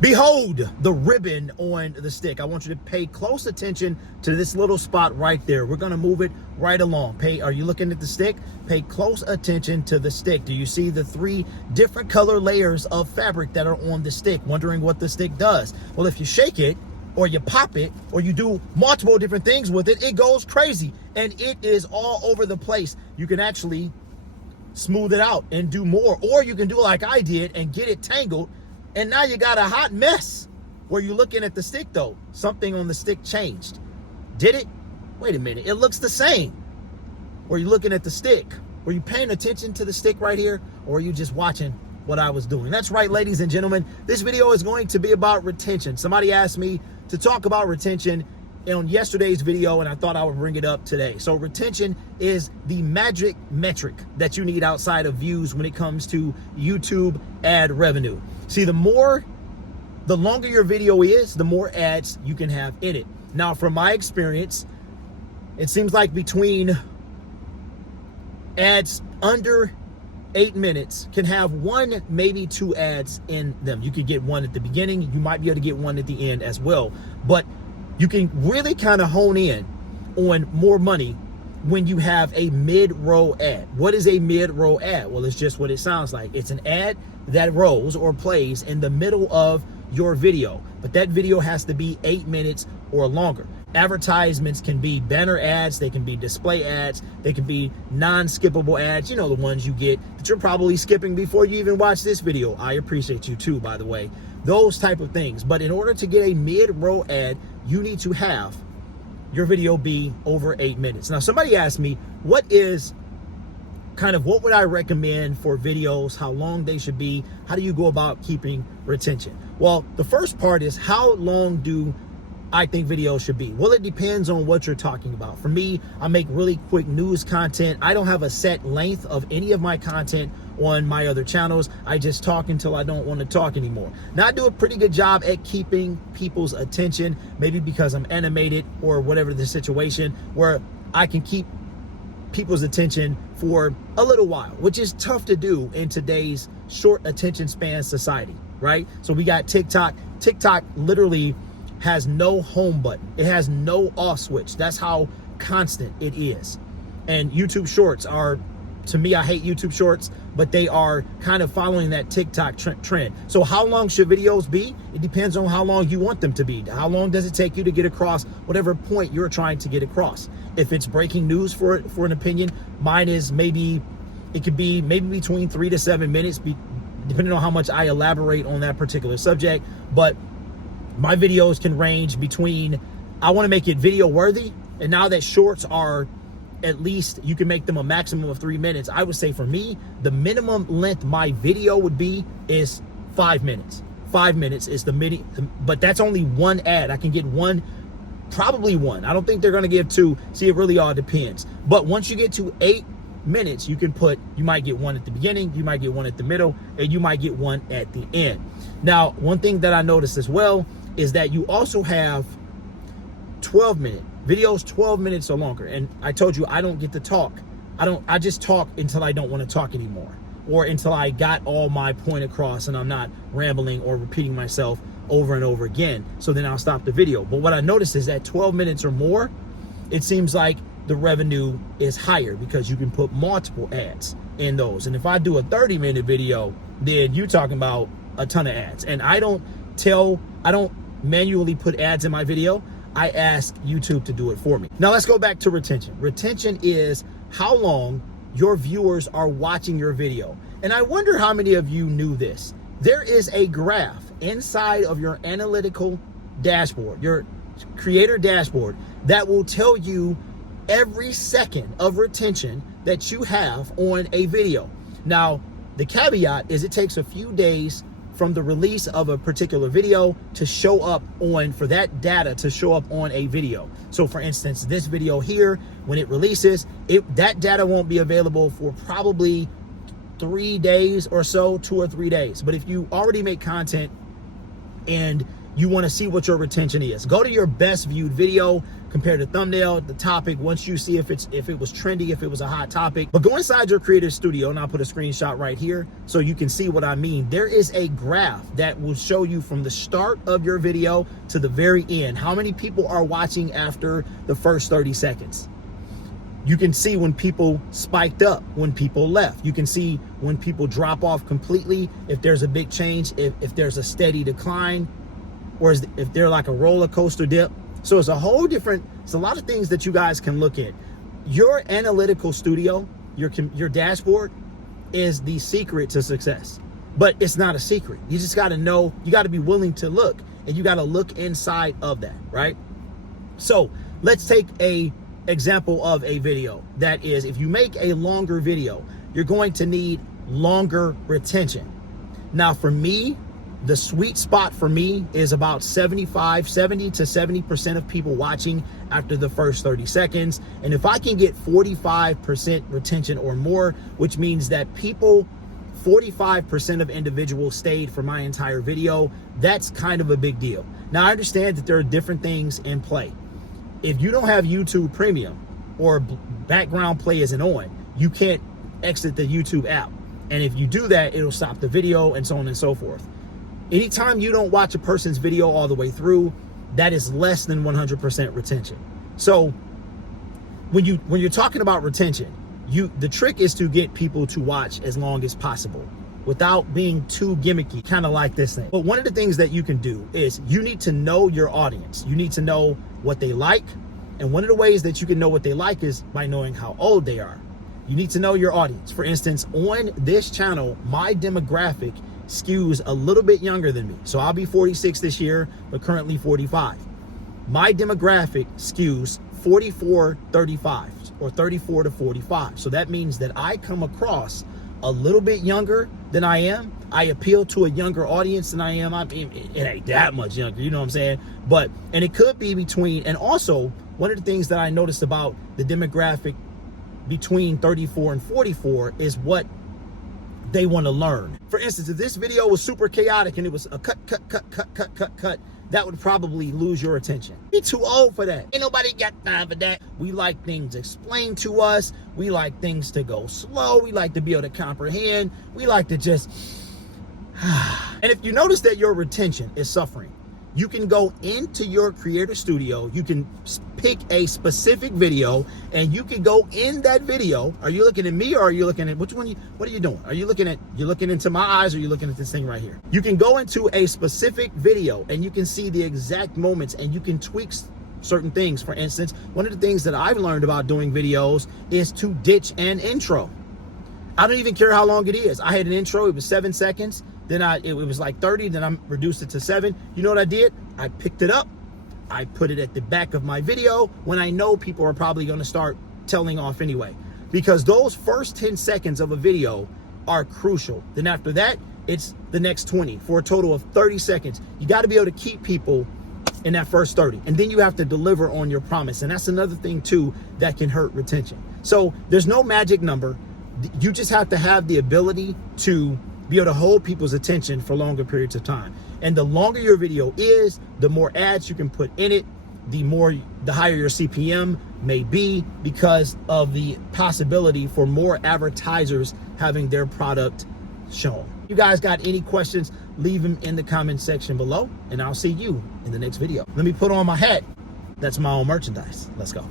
Behold the ribbon on the stick. I want you to pay close attention to this little spot right there. We're going to move it right along. Are you looking at the stick? Pay close attention to the stick. Do you see the 3 different color layers of fabric that are on the stick? Wondering what the stick does? Well, if you shake it, or you pop it, or you do multiple different things with it, it goes crazy and it is all over the place. You can actually smooth it out and do more, or you can do like I did and get it tangled, and now you got a hot mess. Where you're looking at the stick though, something on the stick changed. Did it? Wait a minute, it looks the same. Were you looking at the stick? Were you paying attention to the stick right here, or are you just watching what I was doing? That's right, ladies and gentlemen, this video is going to be about retention. Somebody asked me to talk about retention on yesterday's video, and I thought I would bring it up today. So retention is the magic metric that you need outside of views when it comes to YouTube ad revenue. See, the longer your video is, the more ads you can have in it. Now, from my experience, it seems like between ads under 8 minutes can have 1, maybe 2 ads in them. You could get 1 at the beginning. You might be able to get 1 at the end as well. But you can really kind of hone in on more money when you have a mid-row ad. What is a mid-row ad? Well, it's just what it sounds like. It's an ad that rolls or plays in the middle of your video, but that video has to be 8 minutes or longer. Advertisements can be banner ads, they can be display ads, they can be non-skippable ads. You know, the ones you get that you're probably skipping before you even watch this video. I appreciate you too, by the way. Those type of things. But in order to get a mid-row ad, you need to have your video be over 8 minutes. Now, somebody asked me, what would I recommend for videos, how long they should be, how do you go about keeping retention? Well, the first part is, how long do I think videos should be? Well, it depends on what you're talking about. For me, I make really quick news content. I don't have a set length of any of my content on my other channels. I just talk until I don't want to talk anymore. Now, I do a pretty good job at keeping people's attention, maybe because I'm animated or whatever the situation, where I can keep people's attention for a little while, which is tough to do in today's short attention span society, right? So we got TikTok. TikTok literally has no home button. It has no off switch. That's how constant it is. And YouTube Shorts are, to me, I hate YouTube Shorts, but they are kind of following that TikTok trend. So how long should videos be? It depends on how long you want them to be. How long does it take you to get across whatever point you're trying to get across? If it's breaking news for an opinion, mine is it could be maybe between 3 to 7 minutes, depending on how much I elaborate on that particular subject. But my videos can range between, I want to make it video worthy, and now that shorts are, at least you can make them a maximum of 3 minutes. I would say for me, the minimum length my video would be is 5 minutes. 5 minutes is the mini, but that's only 1 ad. I can get 1, probably 1. I don't think they're going to give 2. See, it really all depends. But once you get to 8 minutes, you might get 1 at the beginning, you might get 1 at the middle, and you might get 1 at the end. Now, one thing that I noticed as well is that you also have 12-minute videos, 12 minutes or longer. And I told you, I don't get to talk. I just talk until I don't want to talk anymore, or until I got all my point across and I'm not rambling or repeating myself over and over again. So then I'll stop the video. But what I noticed is that 12 minutes or more, it seems like the revenue is higher because you can put multiple ads in those. And if I do a 30-minute video, then you're talking about a ton of ads. And I don't manually put ads in my video. I ask YouTube to do it for me. Now let's go back to retention. Retention is how long your viewers are watching your video. And I wonder how many of you knew this. There is a graph inside of your analytical dashboard, your creator dashboard, that will tell you every second of retention that you have on a video. Now, the caveat is it takes a few days from the release of a particular video to show up for that data to show up on a video. So for instance, this video here, when it releases, that data won't be available for probably 3 days or so, 2 or 3 days. But if you already make content and you want to see what your retention is. Go to your best viewed video, compare the thumbnail, the topic, once you see if it was trendy, if it was a hot topic. But go inside your creative studio, and I'll put a screenshot right here so you can see what I mean. There is a graph that will show you from the start of your video to the very end, how many people are watching after the first 30 seconds. You can see when people spiked up, when people left. You can see when people drop off completely, if there's a big change, if there's a steady decline, or if they're like a roller coaster dip. So it's a lot of things that you guys can look at. Your analytical studio, your dashboard is the secret to success, but it's not a secret. You just got to know, you got to be willing to look, and you got to look inside of that, right? So let's take a example of a video. That is, if you make a longer video, you're going to need longer retention. Now for me, the sweet spot for me is about 70 to 70% of people watching after the first 30 seconds. And if I can get 45% retention or more, which means that 45% of individuals stayed for my entire video, that's kind of a big deal. Now I understand that there are different things in play. If you don't have YouTube Premium or background play isn't on, you can't exit the YouTube app. And if you do that, it'll stop the video and so on and so forth. Anytime you don't watch a person's video all the way through, that is less than 100% retention. So when you're talking about retention, the trick is to get people to watch as long as possible without being too gimmicky, kind of like this thing. But one of the things that you can do is you need to know your audience. You need to know what they like. And one of the ways that you can know what they like is by knowing how old they are. You need to know your audience. For instance, on this channel, my demographic skews a little bit younger than me. So I'll be 46 this year, but currently 45. My demographic skews 44-35 or 34 to 45. So that means that I come across a little bit younger than I am. I appeal to a younger audience than I am. I mean, it ain't that much younger, you know what I'm saying? And it could be between, and also one of the things that I noticed about the demographic between 34 and 44 is what they want to learn. For instance, if this video was super chaotic and it was a cut, that would probably lose your attention. You're too old for that. Ain't nobody got time for that. We like things explained to us. We like things to go slow. We like to be able to comprehend. We like to just, and if you notice that your retention is suffering, you can go into your creator studio. You can pick a specific video and you can go in that video. Are you looking at me or are you looking at which one? What are you doing? You're looking into my eyes or are you looking at this thing right here? You can go into a specific video and you can see the exact moments and you can tweak certain things. For instance, one of the things that I've learned about doing videos is to ditch an intro. I don't even care how long it is. I had an intro, it was 7 seconds. Then it was like 30, then I reduced it to 7. You know what I did? I picked it up. I put it at the back of my video when I know people are probably going to start tailing off anyway. Because those first 10 seconds of a video are crucial. Then after that, it's the next 20 for a total of 30 seconds. You got to be able to keep people in that first 30. And then you have to deliver on your promise. And that's another thing too that can hurt retention. So there's no magic number. You just have to have the ability to be able to hold people's attention for longer periods of time. And the longer your video is, the more ads you can put in it, the higher your CPM may be because of the possibility for more advertisers having their product shown. You guys got any questions, leave them in the comment section below and I'll see you in the next video. Let me put on my hat. That's my own merchandise. Let's go.